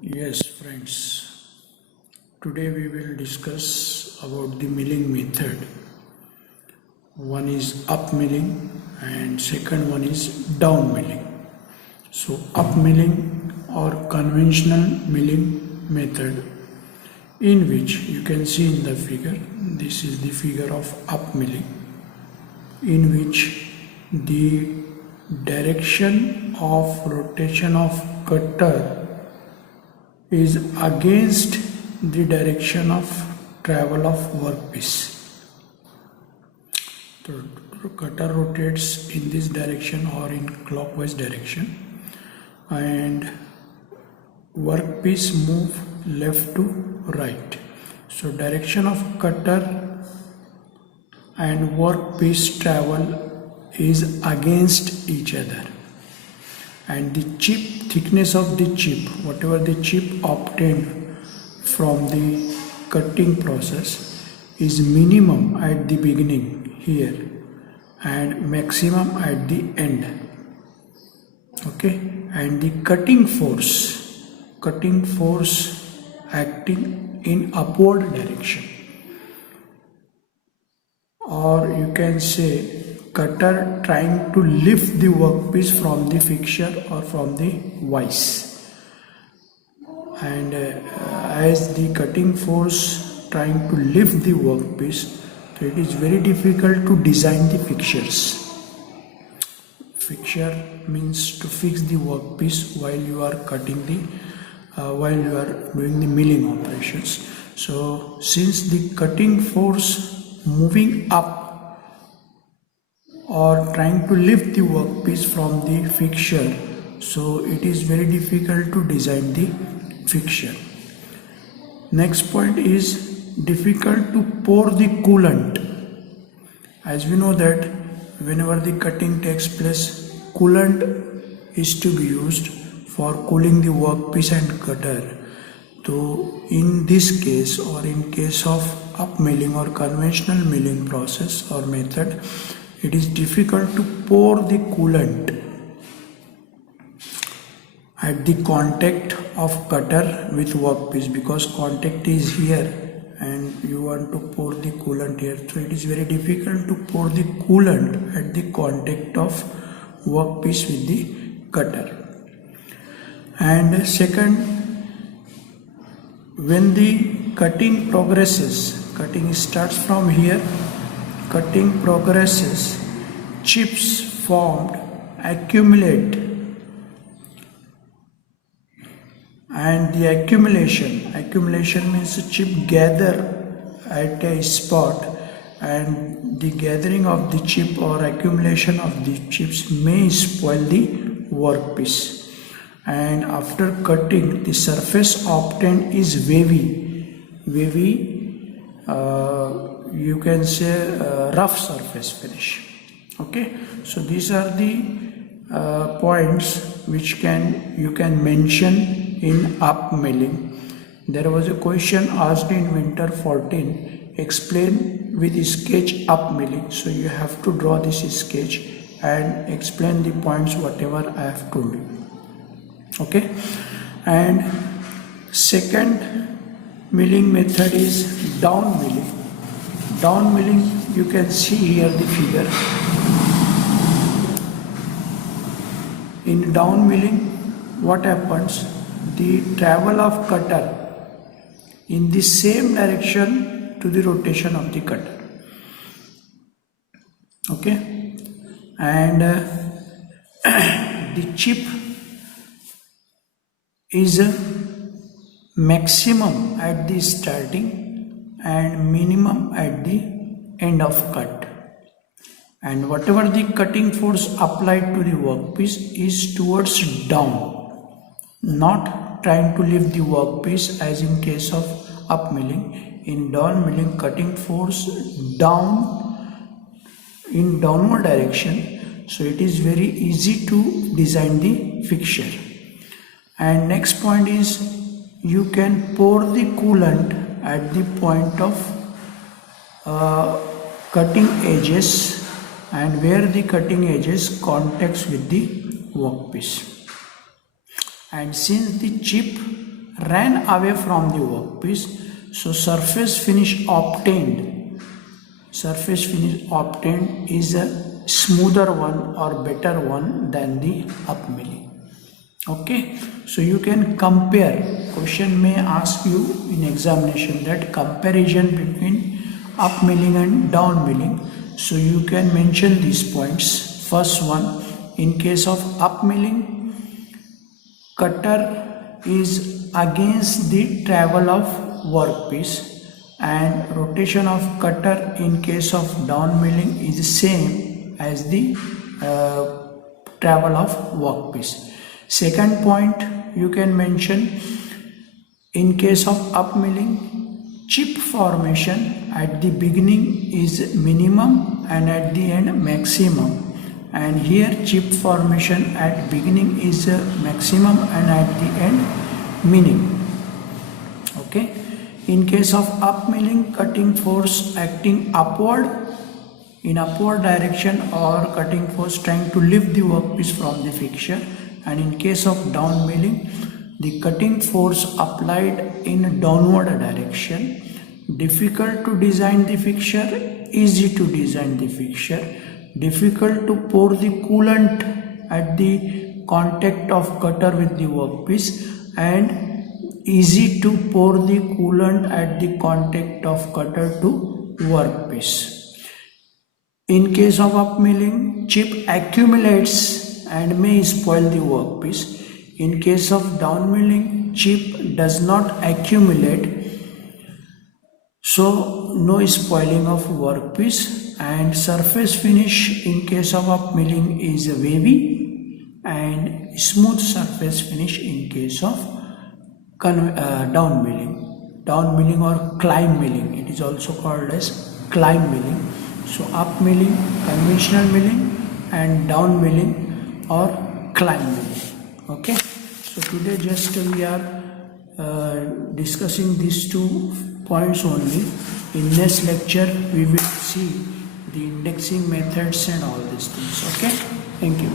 Yes, friends. Today we will discuss about the milling method. One is up milling and second one is down milling. So up milling or conventional milling method, in which you can see in the figure, this is the figure of up milling, in which the direction of rotation of cutter is against the direction of travel of workpiece. The cutter rotates in this direction or in clockwise direction, and workpiece move left to right. So direction of cutter and workpiece travel is against each other, and the chip thickness of the chip, whatever the chip obtained from the cutting process, is minimum at the beginning here and maximum at the end. Okay, and the cutting force acting in upward direction, or you can say cutter trying to lift the workpiece from the fixture or from the vise, and as the cutting force trying to lift the workpiece, so it is very difficult to design the fixtures. Fixture means to fix the workpiece while you are cutting the while you are doing the milling operations. So since the cutting force moving up or trying to lift the workpiece from the fixture, so it is very difficult to design the fixture. Next point is difficult to pour the coolant. As we know that whenever the cutting takes place, coolant is to be used for cooling the workpiece and cutter. So in this case, or in case of up milling or conventional milling process or method, it is difficult to pour the coolant at the contact of cutter with workpiece, because contact is here and you want to pour the coolant here. So it is very difficult to pour the coolant at the contact of workpiece with the cutter. And second, when the cutting progresses, cutting starts from here, cutting progresses, chips formed accumulate, and the accumulation means chip gather at a spot, and the gathering of the chip or accumulation of the chips may spoil the workpiece. And after cutting, the surface obtained is wavy, you can say rough surface finish. Okay, so these are the points which you can mention in up milling. There was a question asked in winter 14, explain with sketch up milling. So you have to draw this sketch and explain the points whatever I have told you. Okay, and second milling method is down milling. Down milling, you can see here the figure. In down milling, what happens? The travel of cutter in the same direction to the rotation of the cutter. Okay, and the chip is maximum at the starting and minimum at the end of cut, and whatever the cutting force applied to the workpiece is towards down, not trying to lift the workpiece as in case of up milling. In down milling, cutting force down in downward direction, so it is very easy to design the fixture. And next point is you can pour the coolant at the point of cutting edges and where the cutting edges contacts with the workpiece. And since the chip ran away from the workpiece. So surface finish obtained is a smoother one or better one than the up milling. Okay, so you can compare. Question may ask you in examination that comparison between up milling and down milling. So you can mention these points. First one, in case of up milling, cutter is against the travel of workpiece, and rotation of cutter in case of down milling is same as the travel of workpiece. Second point you can mention, in case of up milling, chip formation at the beginning is minimum and at the end maximum, and here chip formation at beginning is maximum and at the end minimum. Okay, in case of up milling, cutting force acting upward in upward direction or cutting force trying to lift the workpiece from the fixture, and in case of down milling, the cutting force applied in downward direction. Difficult to design the fixture, easy to design the fixture. Difficult to pour the coolant at the contact of cutter with the workpiece, and easy to pour the coolant at the contact of cutter to workpiece. In case of up milling, chip accumulates and may spoil the workpiece. In case of down milling, chip does not accumulate, so no spoiling of workpiece, and surface finish in case of up milling is wavy and smooth surface finish in case of down milling or climb milling. It is also called as climb milling. So up milling, conventional milling, and down milling or climb milling. Okay, so today just we are discussing these 2 points only. In next lecture we will see the indexing methods and all these things. Okay, thank you.